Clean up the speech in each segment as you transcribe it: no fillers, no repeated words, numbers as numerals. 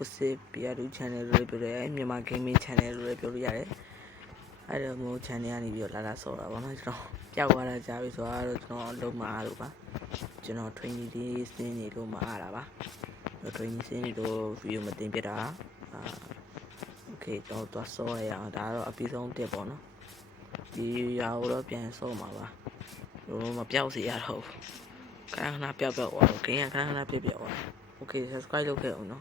Kusip Piadu channel Rebure, Mima Gaming channel Rebure. I don't know channel any of Lala Sora. One of Jawara Javis or Loma Aruba. General 20 days in Loma Araba. The 20 in the view Matimpera. Okay, don't saw a piece on the bono. You are European so mava. Roma Piausi at home. Can't have your bell, okay, I can't have your okay, that's quite okay, no?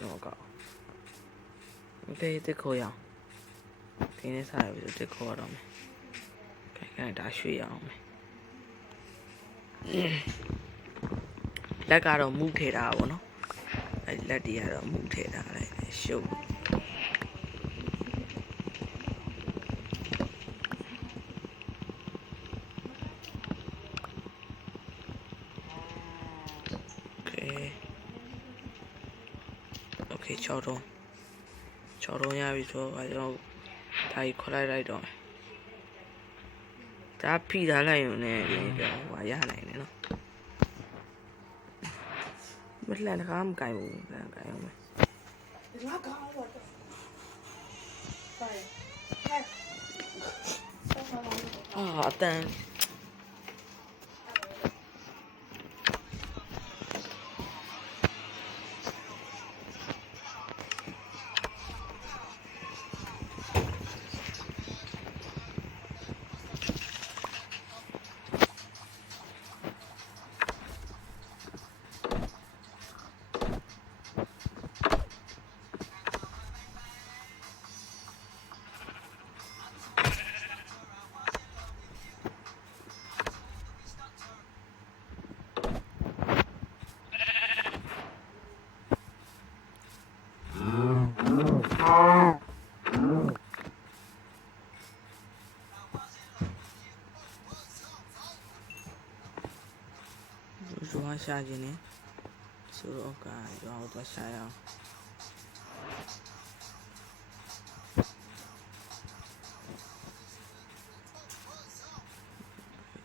No, go. Okay, the coil. Can I have the call on me? Can I dash you on me? Like I don't move it out, no? I let the other move it out, like show. Okay, Choro. Choro, yeah, I don't die quite on. That Peter Lion, why, yeah, no. But like I'm going. Oh, then. Juan Shagini, Suroka, you out the Shire.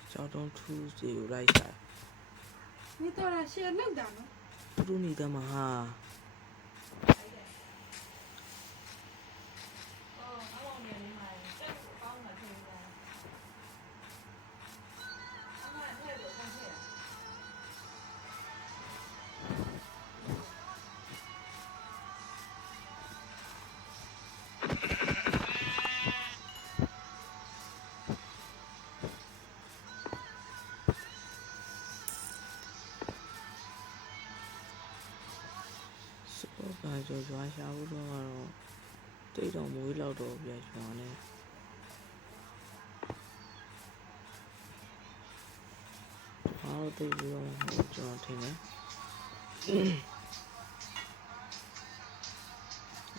So don't choose the right side. You thought I shared no down. You don't need them, ha. So Juan Shaguro, they don't move out of your journey. How do you join him?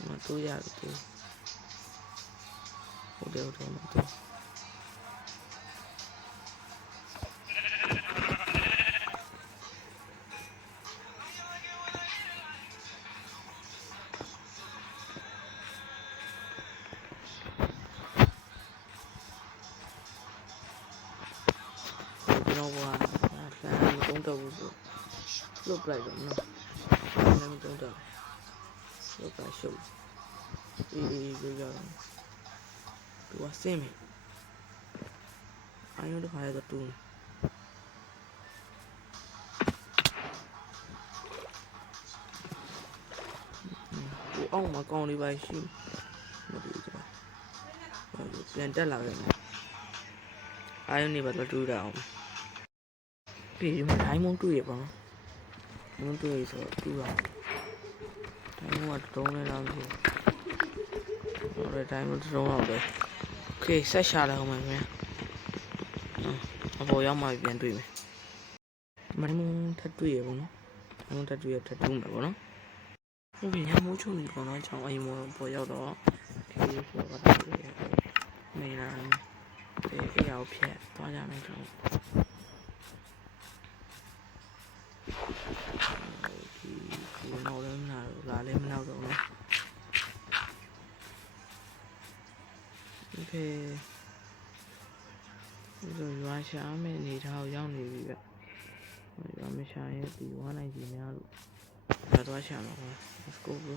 Matu ya gitu. Udah matu. Look like them, no. Let me don't look like show. Do I see me? I know the fire the two. Oh my god, if I shoot. Then tell her. I only but do down. Pay him, I won't do it, I want to is too long. I want to throw it around here. Alright, I want to throw out there. Okay, say shot out my man. A boy on my bien to me. Marimon tattoo, no? I want to do a tattoo, no? Okay, I'm much on the corner. I'm more boy out of Mainland. They are pet. Màu lên là lên nào rồi nè. Ok. Rồi qua sáng mình thì thao giao này vậy. Rồi mình sáng thì quá này gì nữa. ဘာသွားရှာမှာကွာ let's go bro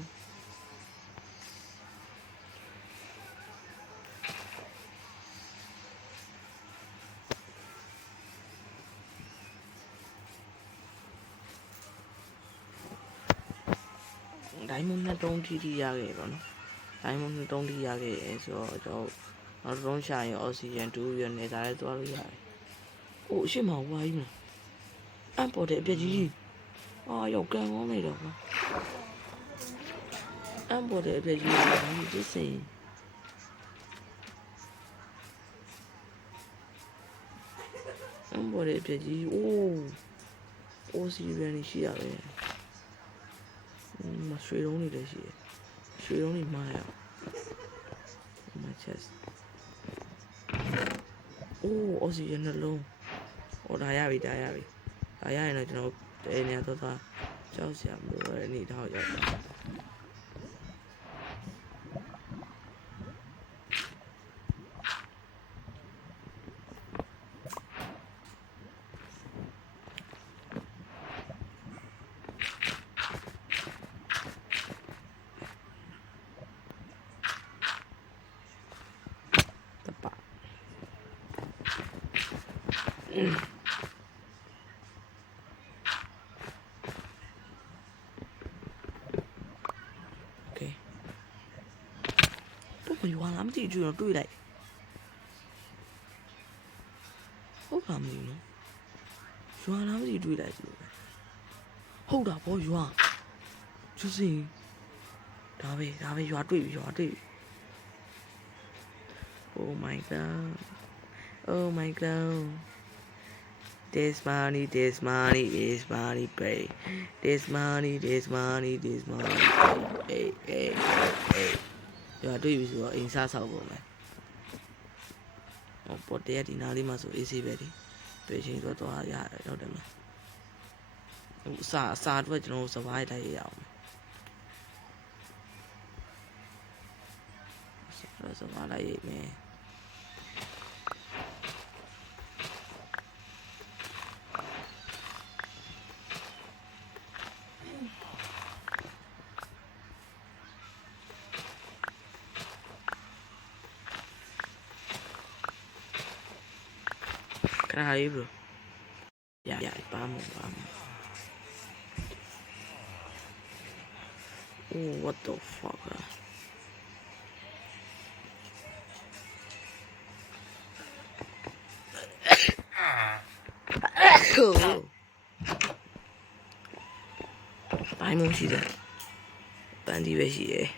ဒိုင်းမွန်နဲ့တုံးထိရခဲ့တော့နော်ဒိုင်းမွန်နဲ့တုံးထိရခဲ့ဆိုတော့ကျွန်တော်နောက်တုံးရှာရင်အောက်ဆီဂျင်2ရနေတာလည်းသွားလို့ရတယ်အိုးအရှိမဝါကြီးမလားအမ်ပေါ်တဲ့အပြက်ကြီးအာရောက်ကန်ကောင်းနေတော့ကွာအမ်ပေါ်တဲ့အပြက်ကြီးဒီစင်အမ်ပေါ်တဲ့အပြက်ကြီးအိုးစီရန်ရှိရတယ်မရွှေတုံးတွေလည်းရှိတယ်ရွှေတုံးတွေမှားရအောင် my chest အော်စီရနှလုံးဒါရပြီဒါရရင်တော့ကျွန်တော်တဲနေတော့သွားကြောက်စရာမလိုတဲ့အနေထားကိုရောက်တာရွာလာမသိကျွန်းတွေ့လိုက်ဟုတ်လားမသိဘူးနော်ရွာလာမသိတွေ့လိုက်ကြည့်လို့ဟုတ်တာဗောရွာကျစင်ဒါပဲရွာတွေ့ပြီOh my god this money is money pay this money heyရွာတွေ့ပြီဆိုတော့အိမ်စားဆောက်ပုံမယ်ပေါ်တရဒီနားလေးမှာဆိုအေးဆေးပဲဒီတွေ့ချင်းတော့သွားရတယ်ဟုတ်တယ်မလားအစာအတွက်ကျွန်တော်စပားလိုက်ရအောင်စပားလိုက်ရမယ်Hi bro. Yeah, vamos. Oh, what the fuck? Bye, mom, she's there. Bandy, where she is.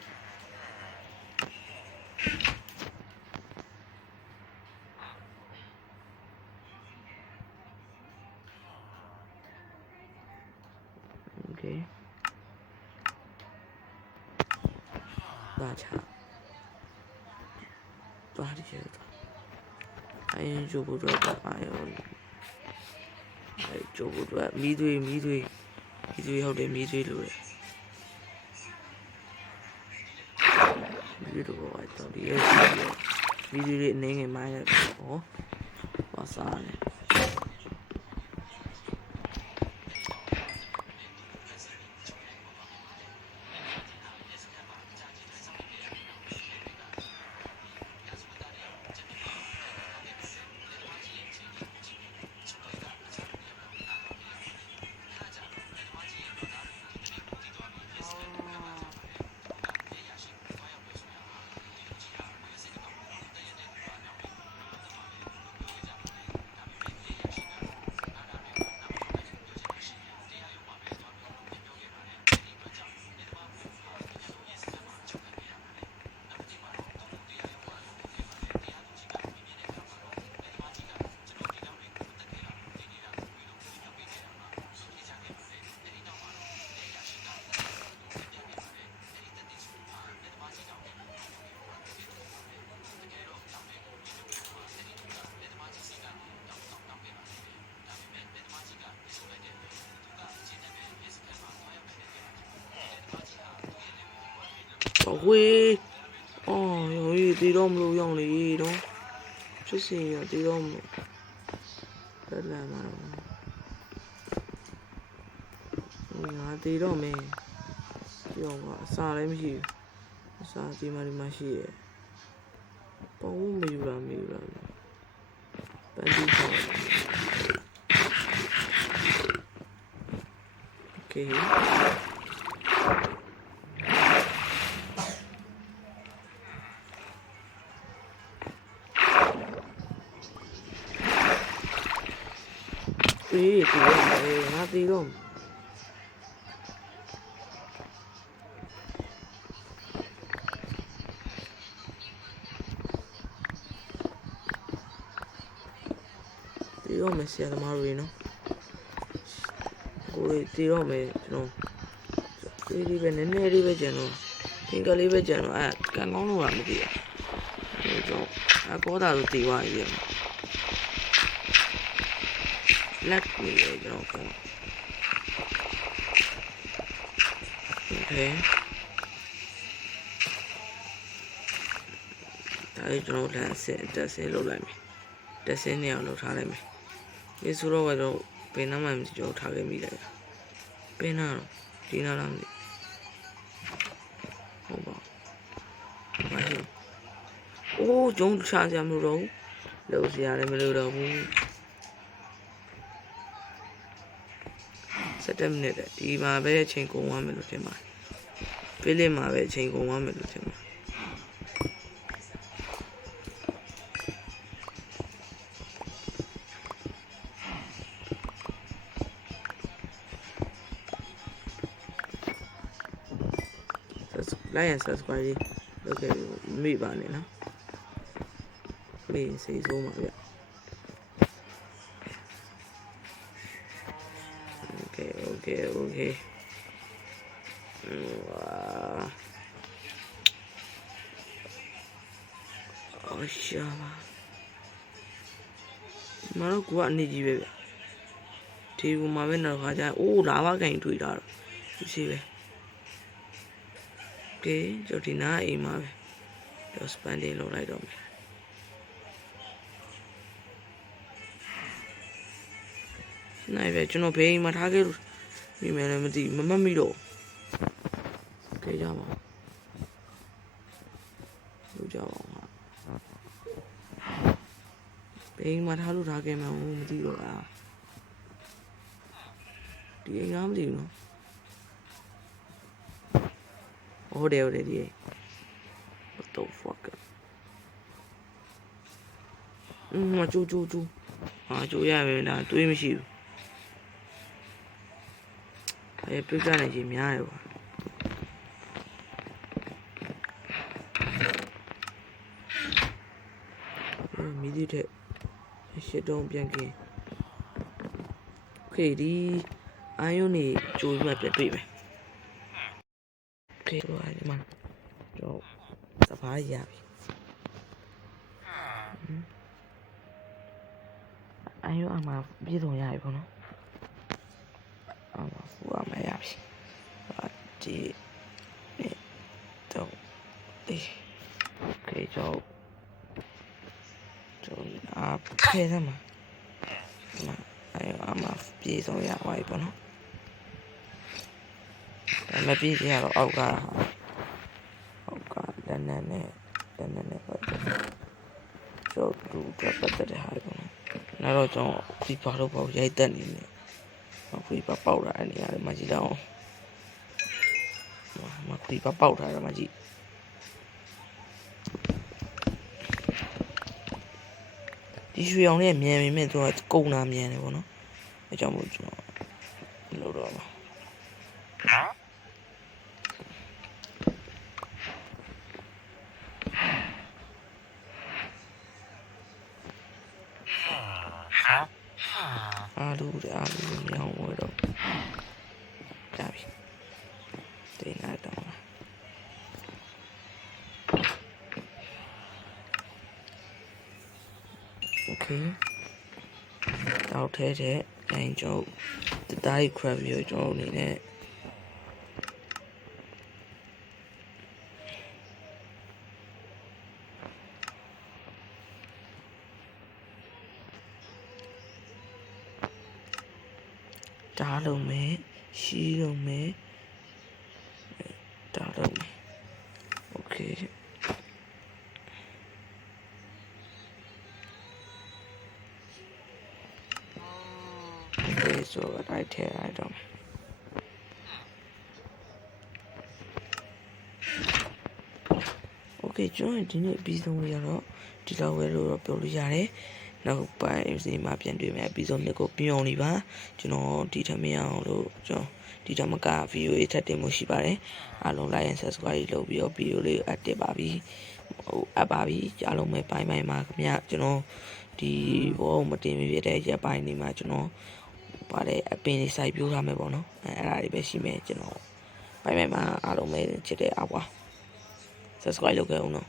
Okay. Bacha. Body shield. I enjoy what I own. I enjoy what me do. How they me do it. Beautiful. I thought the me do it in my head. Oh, what's on it? Ôi, ôi, đi đông luôn dòng này đó, chút gì à đi đông, rất là mà, đi đông mẹ. ပြောင်းကအစာလည်းမရှိဘူးအစာဒီမှာရှိရပုံမယူလာပန်းတီးဆောင်โอเคတီးတော့ငါတီးတော့မဆရာသမားတွေနော်ကိုယ်တီးတော့မယ်ကျွန်တော်ဒီပဲနည်းနည်းလေးပဲကျန်တော့သင်္ကလေးပဲကျန်တော့ကန်ကောင်းတော့မသိဘူးကျွန်တော်ကောတာဆိုတီးသွားပြီလက်ကိုကျွန်တော်ကောโอเคဒါလေးကျွန်တော်လက်တက်ဆင်းလုပ်လိုက်မယ်တက်ဆင်းနေအောင်လုပ်ထားလိုက်မယ်ဒီဆိုတော့ကတော့ပင်နာမှမကျွန်တော်ထားခဲ့မိလိုက်ပင်နာတော့ဒီနာလားမသိဟုတ်ပါမရှိအိုးကျုံချစရာမလိုတော့ဘူးလို့စရာလည်းမလိုတော့ဘူး7 မိနစ်ဒီမှာပဲအချိန်ကုန်သွားမယ်လို့ထင်ပါတယ်ဖိလစ်မှာပဲအချိန်ကုန်သွားမယ်လို့ထင်ပါတယ်like and subscribe လုပ်ခဲ့မိပါနဲ့နော်ခလေးစိတ်ဆိုးမှာဗျ okay အော်ရှာပါမတော့ကွာအနေကြီးပဲဗျဒီကူမှာပဲနောက်ခါကျအိုးလာပါကန်တွေ့တာတော့သူရှိပဲโอเคကျွန်တော်ဒီနားအိမ်မှာပဲတော့ spending လုပ်လိုက်တော့မယ်နိုင်ပဲကျွန်တော်ဘေးအိမ်မှာထားခဲ့လို့မိမယ်လည်းမသိမမှတ်မိတော့โอเคကြပါလုပ်ကြပါဦးဘေးအိမ်မှာထားလို့ထားခဲ့မှန်းမသိတော့ဒီအိမ်ကမသိဘူးနော်ဟုတ်တယ်ဒီ what the fuck ကျိုးကျိုးရမယ်လားတွေးမရှိဘူးပြကြနေကြီးများတယ်ကွာမီဒီတဲ့ရှစ်တုံးပြန်ကင်းโอเคဒီအာယုန်နေကျိုးမှပြန်တွေ့မယ်โอเคတော့ဒီမှာတော့စပါးရပြီအာယုန်အမှပြည့်စုံရပြီပေါ့နော်ဖူအမရပြီဒီတော့โอเคတော့ဖဲစမ်းမှာအာယုန်အမှပြည့်စုံရပါပြီပေါ့နော်မပြည့်ရတော့အောက်ကလက်နဲ့ပတ်သက်တော့သူပတ်သက်တဲ့ဟာပေါ့နော်နောက်တော့ကျွန်တော်ခွေးပါတော့ပေါ့ရိုက်တက်နေတယ်ခွေးပါပေါက်လာတဲ့နေရာမှာကြည့်တော့ခွေးပါပေါက်ထားတယ်မှာကြည့်ဒီရွှေအောင်လေးမြန်မြန်သူကကုန်းတာမြန်တယ်ပေါ့နော်အဲကြောင့်မို့ကျွန်တော်လို့တော့ပါအာလူမြောင်းဝဲတော့ကြာပြီတင်လာတော့โอเคတောက်ထဲအဲကျွန်တော်တိုင်း crab ရကျွန်တော်အနေနဲ့တားလုံးမယ်ရှီးလုံးမယ် တော့โอเคဆိုတော့တိုင်းထဲလိုက်တော့โอเคကျွန်တော်ဒီနေ့ပြီးဆုံးရတော့ဒီလောက်ပဲလို့တော့ပြောလို့ရတယ်နောက်ပိုင်းစီမှာပြန်တွေ့မယ်ပြီးဆုံးနှစ်ကိုပြုံးနေပါကျွန်တော်ဒီထမရအောင်လို့ကျွန်တော်ဒီထမကဗီဒီယိုလေးထပ်တင်မှုရှိပါတယ်အားလုံး like and subscribe လုပ်ပြီးတော့ဗီဒီယိုလေးအပ်တက်ပါပြီအပ်ပါပြီအားလုံးပဲပိုင်းပိုင်းပါခင်ဗျကျွန်တော်ဒီဘောမတင်ပြတဲ့ရက်ပိုင်းနေမှာကျွန်တော်ပါတယ်အပင်လေးစိုက်ပြိုးထားမယ်ပေါ့နော်အဲ့ဒါတွေပဲရှိမယ်ကျွန်တော်ပိုင်းပိုင်းမှာအားလုံးပဲချစ်တဲ့အားပါ subscribe လုပ်ခဲ့အောင်နော်